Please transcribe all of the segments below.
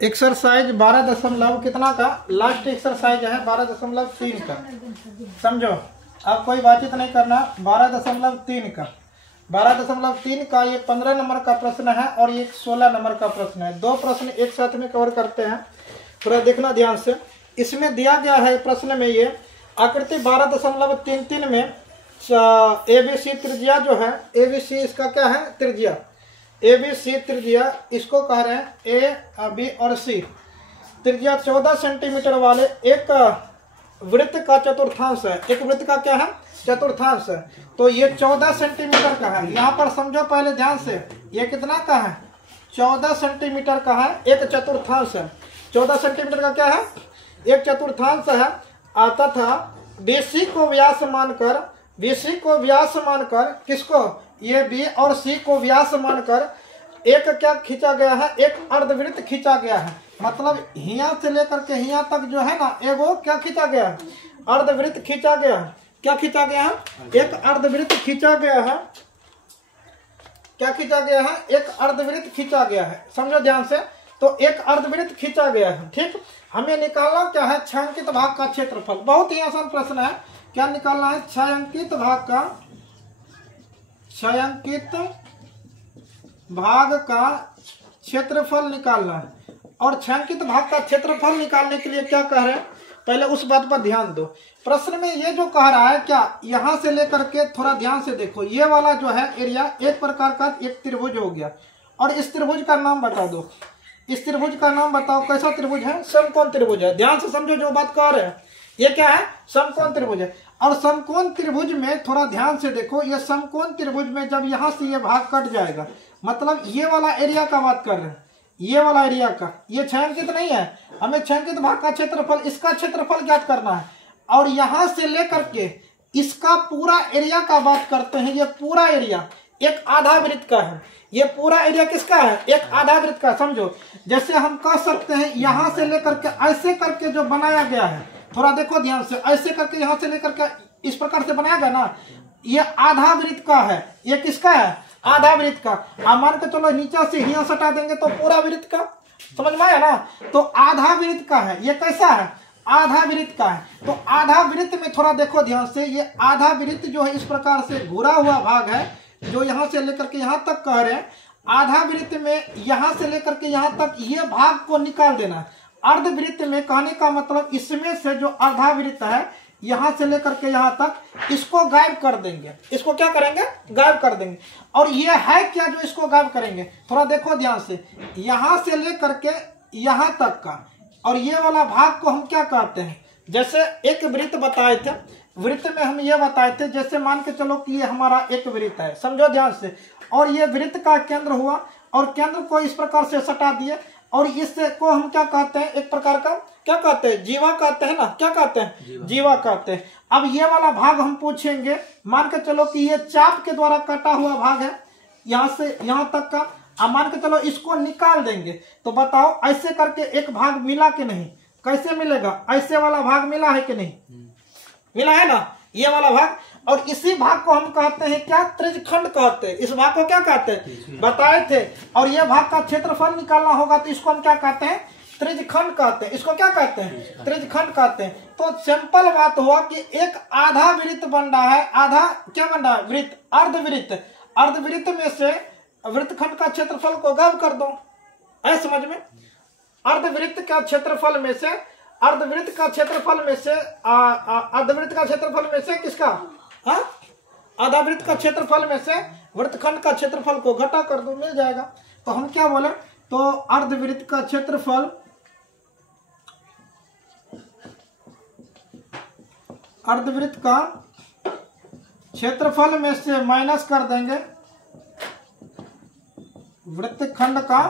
Exercise 12 कितना का last exercise है 12.3 का। समझो, अब कोई बातचीत नहीं करना। 12.3 का 12.3 का ये 15 नंबर का प्रश्न है और ये 16 नंबर का प्रश्न है। दो प्रश्न एक साथ में कवर करते हैं, थोड़ा देखना ध्यान से। इसमें दिया गया है प्रश्न में ये आकृति 12.33 में ABC त्रिज्या जो है, ABC इसका क्या है त्रिज्या, ABC त्रिज्या इसको कह रहे हैं A, B और C। त्रिज्या 14 सेंटीमीटर वाले एक वृत्त का चतुर्थांश है। एक वृत्त का क्या है चतुर्थांश है, तो ये 14 सेंटीमीटर का है। यहाँ पर समझो पहले ध्यान से, ये कितना का है 14 सेंटीमीटर का है, एक चतुर्थांश है। 14 सेंटीमीटर का क्या है एक चतुर्थांश है। तथा BC को व्यास मानकर, BC को व्यास मानकर किसको, ये B और C को व्यास मानकर एक क्या खींचा गया है, एक अर्धवृत्त खींचा गया है। मतलब हिया से लेकर के हिया तक जो है ना, एगो क्या खींचा गया है अर्धवृत्त खींचा गया है। क्या खींचा गया है एक अर्धवृत्त खींचा गया है। क्या खींचा गया है एक अर्धवृत्त खींचा गया है। समझो ध्यान से, तो एक अर्धवृत्त खींचा गया है। ठीक, हमें निकालना क्या है छायांकित भाग का क्षेत्रफल। बहुत ही आसान प्रश्न है। क्या निकालना है छायांकित भाग का, छायांकित भाग का क्षेत्रफल निकालना है। और छायांकित भाग का क्षेत्रफल निकालने के लिए क्या कह रहे हैं, पहले उस बात पर ध्यान दो। प्रश्न में ये जो कह रहा है क्या, यहां से लेकर के थोड़ा ध्यान से देखो, ये वाला जो है एरिया एक प्रकार का एक त्रिभुज हो गया। और इस त्रिभुज का नाम बता दो, इस त्रिभुज का नाम बताओ कैसा त्रिभुज है, समकोण त्रिभुज है। ध्यान से समझो जो बात कह रहे हैं, ये क्या है समकोण त्रिभुज है। और समकोण त्रिभुज में थोड़ा ध्यान से देखो, ये समकोण त्रिभुज में जब यहां से ये भाग कट जाएगा, मतलब ये वाला एरिया का बात कर रहे हैं, ये वाला एरिया का, ये छायांकित नहीं है। हमें छायांकित भाग का क्षेत्रफल, इसका क्षेत्रफल ज्ञात करना है। और यहां से लेकर के इसका पूरा एरिया का बात करते हैं। ये पूरा एरिया एक आधा वृत्त का है। ये पूरा एरिया किसका है एक आधा वृत्त का। समझो, जैसे हम कह सकते हैं यहां से लेकर के ऐसे करके जो बनाया गया है, थोड़ा देखो ध्यान से, ऐसे करके यहां से लेकर के इस प्रकार से बनाया गया ना, ये आधा वृत्त का है। ये किसका है आधा वृत्त का। आप मान के चलो नीचे से यहाँ सटा देंगे तो पूरा वृत्त का, समझ में आया ना। तो आधा वृत्त का है, ये कैसा है आधा वृत्त का है। तो आधा वृत्त में थोड़ा देखो ध्यान से, ये आधा वृत्त जो है इस प्रकार से घुरा हुआ भाग है, जो यहां से लेकर के यहां तक कह रहे हैं। आधा वृत्त में यहां से लेकर के यहां तक ये भाग को निकाल देना है। अर्धवृत्त में कहने का मतलब इसमें से जो आधा वृत्त है यहां से लेकर के यहां तक, इसको गायब कर देंगे। इसको क्या करेंगे गायब कर देंगे। और ये है क्या जो इसको गायब करेंगे, थोड़ा देखो ध्यान से, यहां से लेकर के यहां तक का। और ये वाला भाग को हम क्या कहते हैं, जैसे एक वृत्त बताए थे, वृत्त में हम ये बताए थे, जैसे मान के चलो कि ये हमारा एक वृत्त है, समझो ध्यान से। और ये वृत्त का केंद्र हुआ, और केंद्र को इस प्रकार से सटा दिए। और इससे को हम क्या कहते हैं एक प्रकार का क्या कहते हैं जीवा कहते हैं ना, क्या कहते हैं जीवा कहते हैं। अब ये वाला भाग हम पूछेंगे, मान के चलो कि ये चाप के द्वारा कटा हुआ भाग है यहां से यहां तक का। अब मान के चलो इसको निकाल देंगे, तो बताओ ऐसे करके एक भाग मिला कि नहीं, कैसे मिलेगा, ऐसे वाला भाग मिला है कि नहीं मिला है ना ये वाला भाग। और इसी भाग को हम कहते हैं क्या त्रिज्यखंड कहते हैं। इस भाग को क्या कहते हैं बताए थे। और ये भाग का क्षेत्रफल निकालना होगा तो इसको हम क्या कहते हैं त्रिज्यखंड कहते हैं। इसको क्या कहते हैं त्रिज्यखंड कहते हैं। तो सिंपल बात हुआ कि एक आधा वृत्त बन रहा है, आधा क्या बन रहा है वृत्त, अर्धवृत्त। अर्धवृत्त में से वृत्तखंड का क्षेत्रफल को गायब कर दो, है समझ में। अर्धवृत्त का क्षेत्रफल में से, अर्धवृत्त का क्षेत्रफल में से अर्धवृत्त का क्षेत्रफल में से किसका आधा वृत्त का क्षेत्रफल में से वृत्तखंड का क्षेत्रफल को घटा कर दो, मिल जाएगा। तो हम क्या बोले, तो अर्धवृत्त का क्षेत्रफल, अर्धवृत्त का क्षेत्रफल में से माइनस कर देंगे वृत्तखंड का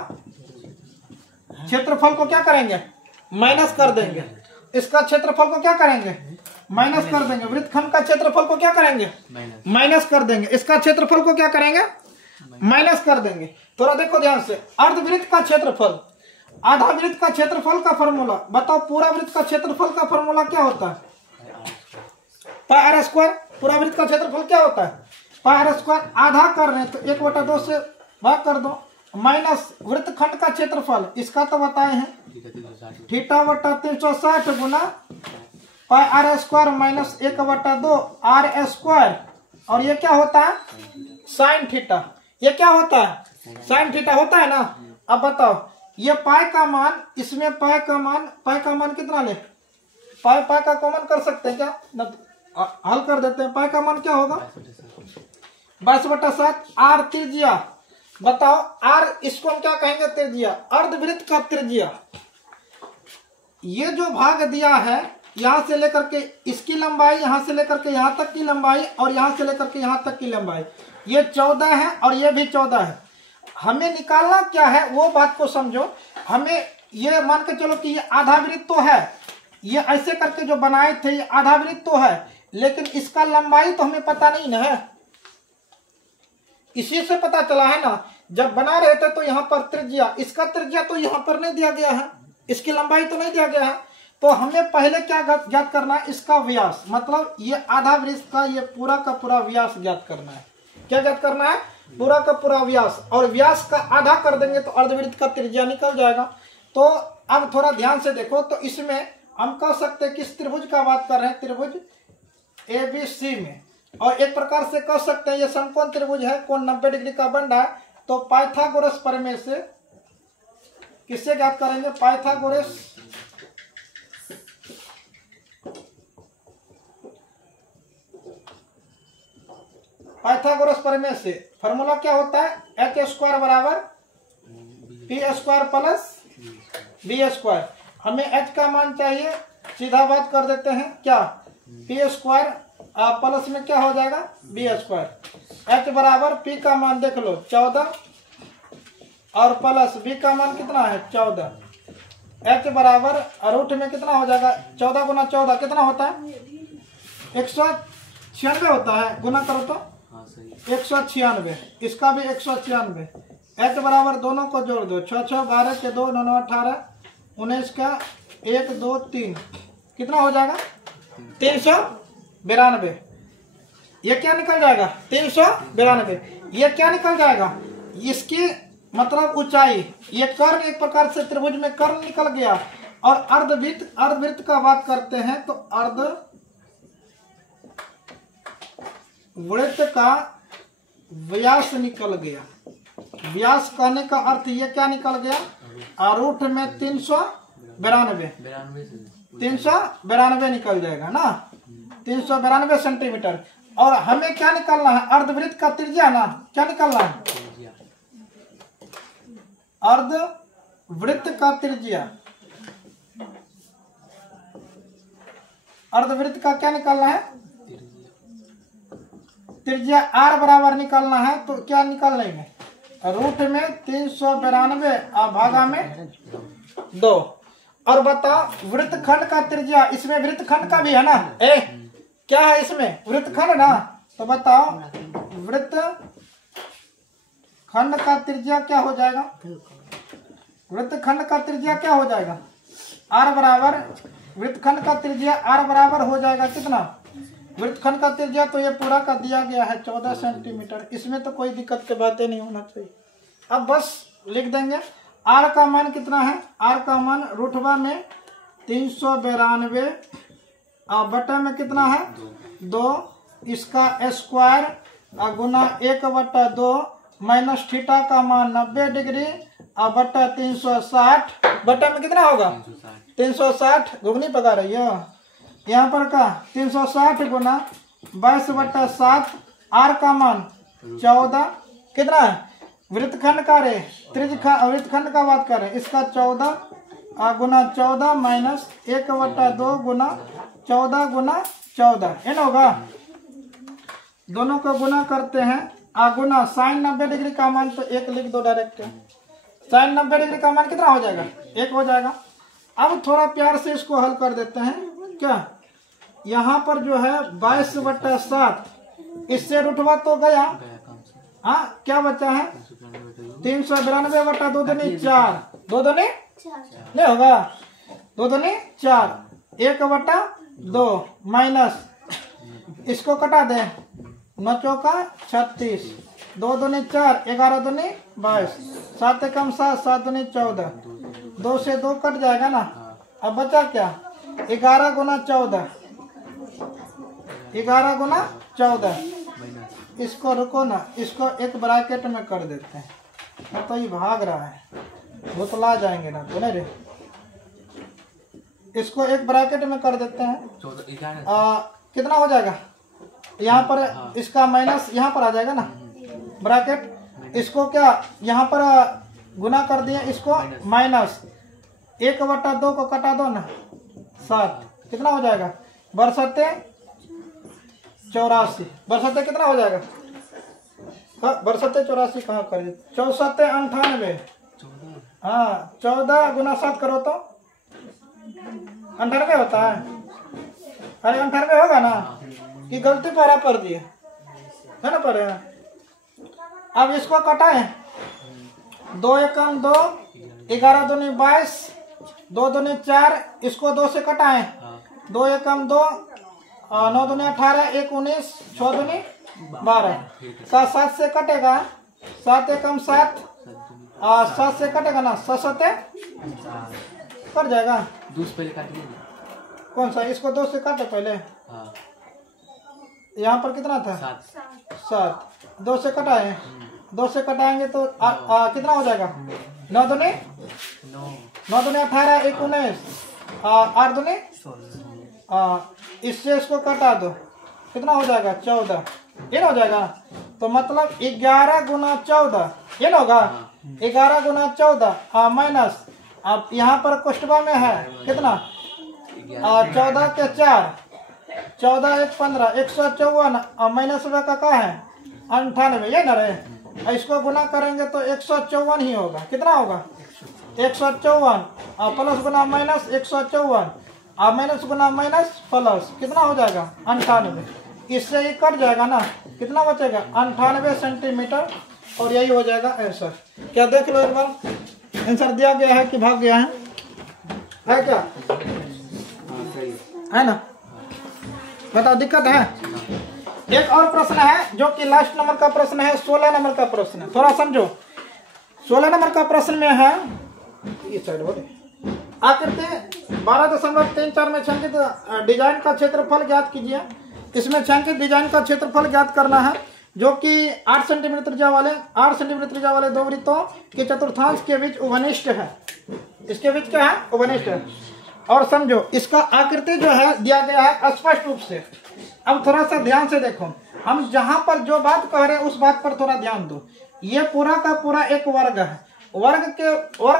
क्षेत्रफल को, क्या करेंगे माइनस कर देंगे। इसका क्षेत्रफल को क्या करेंगे माइनस कर देंगे। वृत्तखंड का क्षेत्रफल को क्या करेंगे माइनस कर देंगे। इसका क्षेत्रफल को क्या करेंगे माइनस कर देंगे। थोड़ा देखो ध्यान से, अर्धवृत्त का क्षेत्रफल, आधा वृत्त का क्षेत्रफल का फॉर्मूला बताओ। पूरा वृत्त का क्षेत्रफल का फॉर्मूला क्या होता है पाई आर स्क्वायर। पूरा वृत्त का क्षेत्रफल क्या होता है पाई आर स्क्वायर। आधा कर रहे हैं तो 1/2 से भाग कर दो, माइनस वृत्तखंड का क्षेत्रफल, इसका तो बताए हैं थीटा बटा 360 गुना pi r square minus 1/2 r square, और ये क्या होता है साइन थीटा। ये क्या होता है साइन थीटा होता है ना। अब बताओ ये पाई का मान, इसमें पाई का मान कितना ले, पाई का कॉमन कर सकते हैं क्या, हल कर देते हैं। पाई का मान क्या होगा 22/7 आर त्रिज्या। बताओ आर, इसको हम क्या कहेंगे त्रिज्या, अर्धवृत्त का त्रिज्या। ये जो भाग दिया है यहां से लेकर के इसकी लंबाई, यहां से लेकर के यहां तक की लंबाई, और यहां से लेकर के यहां तक की लंबाई, ये 14 है और ये भी 14 है। हमें निकालना क्या है वो बात को समझो। हमें ये मान के चलो कि ये आधा वृत्त तो है, ये ऐसे करके जो बनाए थे ये आधा वृत्त तो है, लेकिन इसका लंबाई तो हमें पता नहीं ना है। इसी से पता चला है ना, जब बना रहे थे तो यहाँ पर त्रिज्या, इसका त्रिज्या तो यहाँ पर नहीं दिया गया है, इसकी लंबाई तो नहीं दिया गया है। तो हमें पहले क्या ज्ञात करना है, इसका व्यास, मतलब ये आधा वृत्त का ये पूरा का पूरा व्यास ज्ञात करना है। क्या ज्ञात करना है, पूरा का पूरा व्यास, और व्यास का आधा कर देंगे तो अर्धवृत्त का त्रिज्या निकल जाएगा। तो अब थोड़ा ध्यान से देखो, तो इसमें हम कह सकते हैं किस त्रिभुज का बात कर रहे हैं, त्रिभुज ABC में। और एक प्रकार से कह सकते हैं ये समकोण त्रिभुज है, कोण 90 डिग्री का बन रहा है। तो पाइथागोरस प्रमेय से किससे ज्ञात करेंगे, पाइथागोरस प्रमेय से फॉर्मूला क्या होता है, h² बराबर p² प्लस b²। हमें h का मान चाहिए, सीधा बात कर देते हैं क्या, p² प्लस में क्या हो जाएगा b²। h बराबर p का मान देख लो 14 और प्लस b का मान कितना है 14। h बराबर रूट में कितना हो जाएगा, 14 गुना 14 कितना होता है 196 होता है, गुना करो तो 196, इसका भी 196। h बराबर दोनों को जोड़ दो, 6 6 12 के 2 9 9 18 19 का 1 2 3 कितना हो जाएगा 392। ये क्या निकल जाएगा 392। ये क्या निकल जाएगा, इसकी मतलब ऊंचाई, ये कर्ण एक प्रकार से त्रिभुज में कर्ण निकल गया। और अर्धवृत्त का बात करते हैं तो अर्धवृत्त का व्यास निकल गया। व्यास कहने का अर्थ ये क्या निकल गया, रूट में 392 निकल जाएगा ना, 392 सेंटीमीटर। और हमें क्या निकालना है, अर्धवृत्त का त्रिज्या ना, क्या निकालना है अर्धवृत्त का त्रिज्या। अर्धवृत्त का क्या निकालना है त्रिज्या, r बराबर निकालना है। तो क्या निकाल लेंगे, रूट में 392 भागा में 2। और बताओ वृत्तखंड का त्रिज्या, इसमें वृत्तखंड का भी है ना, क्या है इसमें वृत्तखंड ना। तो बताओ वृत्तखंड का त्रिज्या क्या हो जाएगा, वृत्तखंड का त्रिज्या क्या हो जाएगा, r बराबर वृत्तखंड का त्रिज्या r बराबर हो जाएगा कितना, वृत्तखंड का त्रिज्या तो ये पूरा का दिया गया है 14 सेंटीमीटर। इसमें तो कोई दिक्कत की बातें नहीं होना चाहिए। अब बस लिख देंगे r का मान कितना है, r का मान रूटवा में 392 बटा में कितना है 2, इसका स्क्वायर गुना 1/2 माइनस थीटा का मान 90 डिग्री बटा 360 बटा में कितना होगा 360, घुगनी पका रही है यहाँ पर का 360 गुना 22/7, r का मान 14 कितना है, वृत्तखंड का रे वृत्तखंड का बात करें, इसका 14 गुना 14 माइनस 1/2 गुना 14 गुना 14 एन होगा। दोनों को गुना करते हैं, गुना साइन 90 डिग्री का मान तो 1 लिख दो डायरेक्ट, साइन 90 डिग्री का मान कितना हो जाएगा 1 हो जाएगा। अब थोड़ा प्यार से इसको हल कर देते हैं क्या, यहाँ पर जो है 22/7, इससे रूटवा तो गया, हाँ क्या बचा है 392 2 दूनी 4, 2 दूनी नहीं होगा 2 दूनी 4, 1/2 माइनस इसको कटा दे 9 चौका 36 2 दूनी 4, 11 दूनी 22, 7 एकम 7, 7 दूनी 14, 2 से 2 कट जाएगा ना। अब बचा क्या? 11 गुना 14, 11 गुना 14। इसको रुको ना, इसको एक ब्रैकेट में कर देते हैं, तो ये भाग रहा है, भुतला जाएंगे ना तो नहीं रे। इसको एक ब्रैकेट में कर देते हैं, कितना हो जाएगा? यहाँ पर इसका माइनस यहाँ पर आ जाएगा ना ब्रैकेट। इसको क्या यहाँ पर गुना कर दिए, इसको माइनस 1/2 को कटा दो ना 7, कितना हो जाएगा? बरसते 84, बरसते कितना हो जाएगा? बरसते 84 कहाँ करिए, 64 98, हाँ 14 गुना 7 करो तो 98 होता है। अरे 98 होगा ना, कि गलती पारा पर दिए है ना पर। अब इसको कटाए, 2 एकम 2, 11 दूनी 22, 2 दूनी 4, इसको 2 से कटाए, 2 एकम 2, 9 दूनी 18, 1 19, 6 दूनी 12, 7 से कटेगा, 7 एकम 7, 7 से कटेगा ना, 7 कट जाएगा। कौन सा? इसको 2 से काटे पहले। यहाँ पर कितना था? 7, 2 से कटाए, 2 से कटाएंगे तो कितना हो जाएगा? 9 दूनी 18, 1 19, 8 दूनी, इससे इसको कटा दो, कितना हो जाएगा? 14, ये ना हो जाएगा। तो मतलब 11 गुना 14, ये ना होगा? 11 गुना 14 माइनस, अब यहाँ पर कोष्टवा में है कितना? 14 के 4, 14 1 15, 154, माइनस का क्या है? 98, ये ना रहे। इसको गुना करेंगे तो 154 ही होगा, कितना होगा? 154, प्लस गुना माइनस 154, माइनस गुना माइनस प्लस, कितना हो जाएगा? 98। इससे ये कट जाएगा ना, कितना बचेगा? 98 सेंटीमीटर, और यही हो जाएगा आंसर। क्या देख लो एक बार, आंसर दिया गया है कि भाग गया है क्या? है ना? बताओ, दिक्कत है? एक और प्रश्न है जो कि लास्ट नंबर का प्रश्न है, 16 नंबर का प्रश्न है, थोड़ा समझो। 16 नंबर का प्रश्न में है, इस साइड बोले, आकृति 12.34 में छांकित डिजाइन का क्षेत्रफल ज्ञात कीजिए। इसमें छांकित डिजाइन का क्षेत्रफल ज्ञात करना है, जो कि 8 सेंटीमीटर त्रिज्या वाले 2 वृत्तों के चतुर्थांश के बीच उभनिष्ठ है। इसके बीच क्या है? उभनिष्ठ है। और समझो, इसका आकृति जो है दिया गया है स्पष्ट रूप से। अब थोड़ा सा ध्यान से देखो, हम जहां पर जो बात कह रहे हैं उस बात पर थोड़ा ध्यान दो। ये पूरा का पूरा एक वर्ग है। वर्ग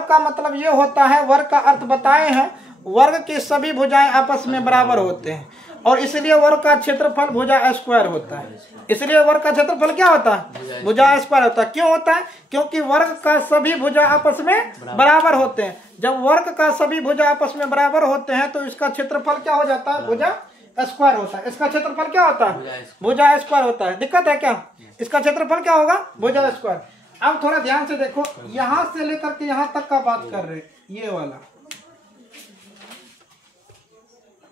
का मतलब ये होता है, वर्ग का अर्थ बताए हैं, वर्ग की सभी भुजाएं आपस में बराबर होते हैं, और इसलिए वर्ग का क्षेत्रफल भुजा स्क्वायर होता है। इसलिए वर्ग का क्षेत्रफल क्या होता है? भुजा स्क्वायर होता है। क्यों होता है? क्योंकि वर्ग का सभी भुजा आपस में बराबर होते हैं। जब वर्ग का सभी भुजा आपस में बराबर होते हैं तो इसका क्षेत्रफल क्या हो जाता है? भुजा स्क्वायर होता है। इसका क्षेत्रफल क्या होता है? भुजा स्क्वायर होता है। दिक्कत है क्या? इसका क्षेत्रफल क्या होगा? भुजा स्क्वायर। अब थोड़ा ध्यान से देखो, यहां से लेकर के यहां तक का बात कर रहे, ये वाला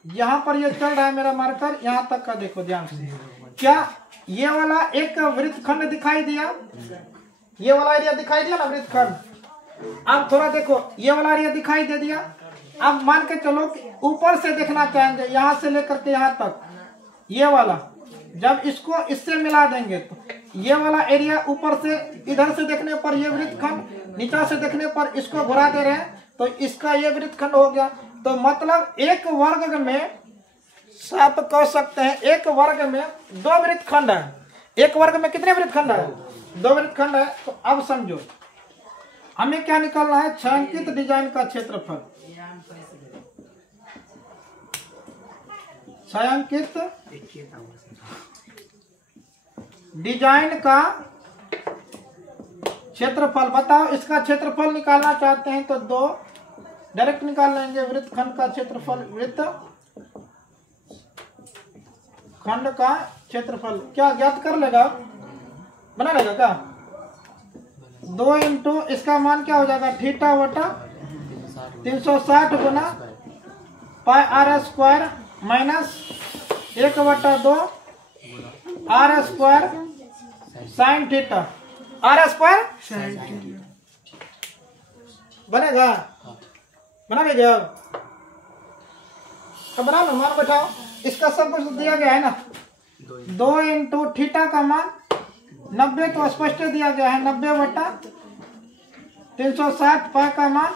यहाँ पर ये चल रहा है मेरा मार्कर, यहाँ तक का देखो ध्यान से। क्या ये वाला एक वृत्तखंड दिखाई दिया? ये वाला एरिया दिखाई दिया ना, वृत्तखंड। अब थोड़ा देखो, ये वाला एरिया दिखाई दे दिया। अब मान के चलो कि ऊपर से देखना चाहेंगे, यहाँ से लेकर के यहाँ तक, ये वाला जब इसको इससे मिला देंगे तो ये वाला एरिया ऊपर से इधर से देखने पर ये वृत्तखंड, नीचे से देखने पर इसको घुरा दे रहे हैं तो इसका ये वृत्तखंड हो गया। तो मतलब एक वर्ग में आप कह सकते हैं, एक वर्ग में 2 वृत्तखंड है। एक वर्ग में कितने वृत्तखंड है? 2 वृत्तखंड है। तो अब समझो, हमें क्या निकालना है? छायांकित डिजाइन का क्षेत्रफल। छायांकित डिजाइन का क्षेत्रफल बताओ। इसका क्षेत्रफल निकालना चाहते हैं तो 2 डायरेक्ट निकाल लेंगे। वृत्तखंड का क्षेत्रफल, वृत्तखंड का क्षेत्रफल क्या ज्ञात कर लेगा? बना लेगा क्या? 2 इंटू इसका मान क्या हो जाएगा? थीटा बटा 360 गुना pi r square minus 1/2 r square sine theta, r square बनेगा। बना लीजिए अब बना लो, मान बैठाओ। इसका सब कुछ दिया गया है ना, 2 इंटू थीटा का मान 90 तो स्पष्ट दिया गया है, 90/360, पाई का मान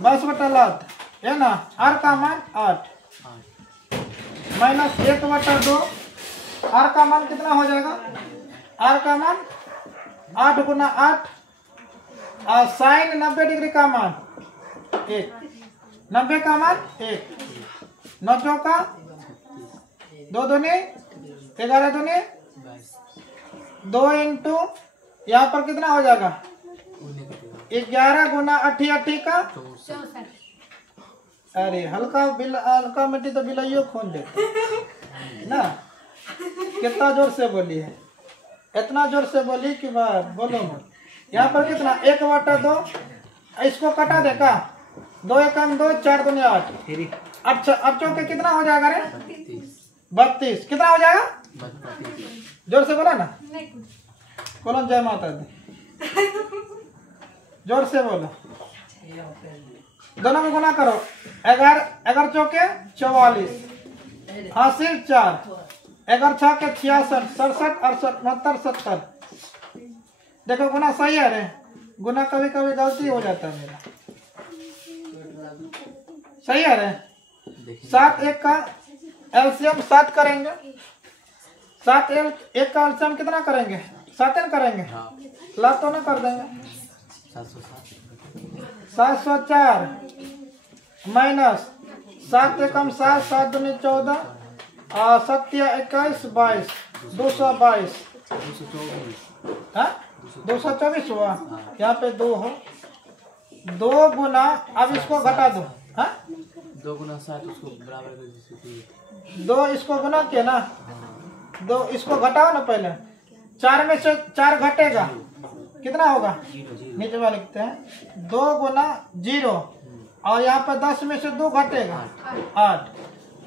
22/7 है ना, आर का मान 8 माइनस 1/2, आर का मान कितना हो जाएगा, आर का मान 8 गुना 8 और साइन 90 डिग्री का मान 1, 90 का मान 1, 9 का 2 दूनी 11 दूनी 2 इंटू यहाँ पर कितना हो जाएगा 11 गुना 88 का 64। अरे हल्का मिट्टी तो बिलाइयो खोन देते ना। कितना जोर से बोली है, इतना जोर से बोली कि बोलो मत। यहाँ पर कितना 1/2, इसको कटा दे का 2 एकम 2, 4 दूनी 8। अच्छा अब चौके कितना हो जाएगा रे 32, कितना हो जाएगा जोर से बोला ना, बोलो जय माता दी, जोर से बोलो। दोनों को गुना करो, 11 चौके 44, हासिल 4, 11 छके 66, 67, 68, 69, 70। देखो गुना सही है रे, गुना कभी कभी गलती हो जाता है मेरा, सही है रे। 7 1 का एलसीएम 7 करेंगे, 7 1 का एलसीएम कितना करेंगे 7 करेंगे, लाभ तो ना कर देंगे। 704 माइनस 7 एकम 7, 7 दूनी 14 और 7 21 22, 222 224 हुआ। यहाँ पे 2 हो, 2 गुना, अब इसको घटा दो, 2 गुना 7 उसको बराबर कर दीजिए। 2 इसको गुना किया ना, 2 इसको घटाओ ना पहले, 4 में से 4 घटेगा कितना होगा, नीचे वाले लिखते हैं 2 गुना 0 और यहाँ पर 10 में से 2 घटेगा 8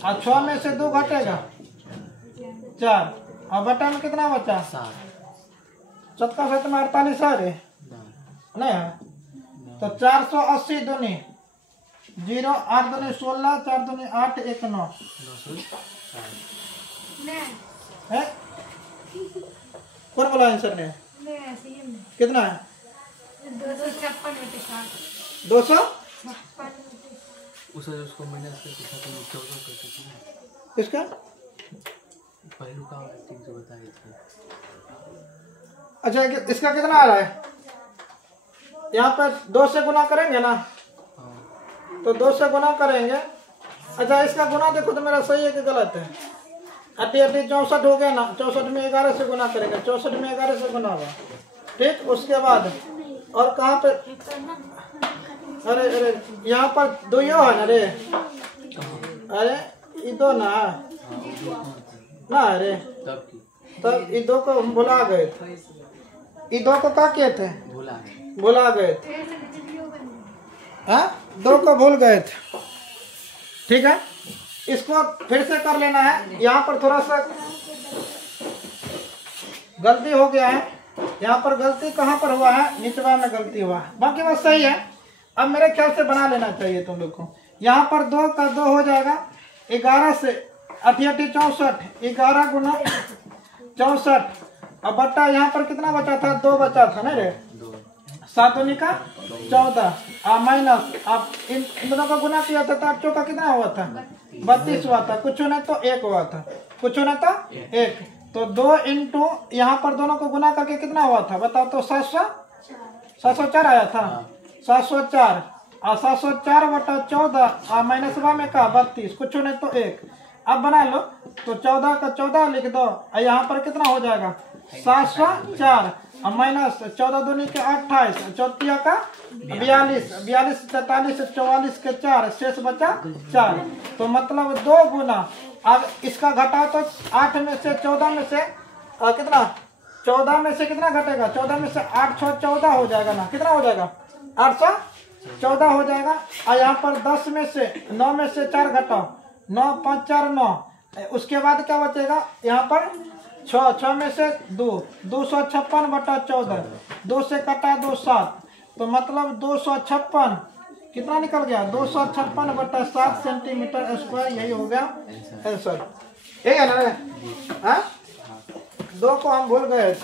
और 6 में से 2 घटेगा 4 और बटा में कितना बचा 7 7 का 7 में 48 है रे, नहीं है तो 480 दूनी 0, 8 दूनी 16, 4 दूनी 8, 1 9 है। कौन बोला आंसर ने, कितना है 200 उसको माइनस करके 14 कर सकते हैं। इसका पहलू का 300 बता रही थी। अच्छा इसका कितना आ रहा है, यहाँ पर 2 से गुना करेंगे ना, तो 2 से गुना करेंगे। अच्छा इसका गुना देखो तो मेरा सही है कि गलत है, 88 64 हो गया ना, 64 में 11 से गुना करेंगे, 64 में 11 से गुना हुआ, ठीक। उसके बाद और कहाँ पे, अरे यहाँ पर 2 है ना रे, अरे ये 2 ना अरे तब ये 2 को हम भुला गए थे, ये 2 को क्या किए थे भुला गए थे, 2 को भूल गए थे, ठीक है। इसको फिर से कर लेना है, यहाँ पर थोड़ा सा गलती हो गया है, यहाँ पर गलती कहाँ पर हुआ है, निचवा में गलती हुआ है, बाकी बात सही है। अब मेरे ख्याल से बना लेना चाहिए तुम लोग को। यहाँ पर 2 का 2 हो जाएगा 11 से 88 64, 11 गुना 64 अब बट्टा यहाँ पर कितना बचा था 2 बचा था ना रे, 7 दूनी का 14 माइनस, आप इन दोनों का गुना किया था तो आप चौका कितना हुआ था 32 हुआ था, कुछ नहीं तो 1 हुआ था, कुछ नहीं तो 1, तो 2 इंटू यहाँ पर दोनों को गुना करके कितना हुआ था बताओ तो 704 आया था, 704 और 704/14 माइनस में का 32, कुछ नहीं तो 1। अब बना लो तो 14 का 14 लिख दो और यहाँ पर कितना हो जाएगा 704 और माइनस 14 दूनी के 28, 34 का 42, 42 43 44 के 4 शेष बचा 4, तो मतलब 2 गुना। अब इसका घटाओ तो 8 में से 14 में से कितना 14 में से कितना घटेगा, 14 में से 8 6 14 हो जाएगा ना, कितना हो जाएगा 814 हो जाएगा। और यहाँ पर 10 में से 9 में से 4 घटाओ, 9 5 4 9, उसके बाद क्या बचेगा यहाँ पर छः में से 256/14, 2 से कटा 2 7, तो मतलब 256 कितना निकल गया, 256/7 सेंटीमीटर स्क्वायर, यही हो गया आंसर। यही है ना? हाँ, 2 को हम भूल गए।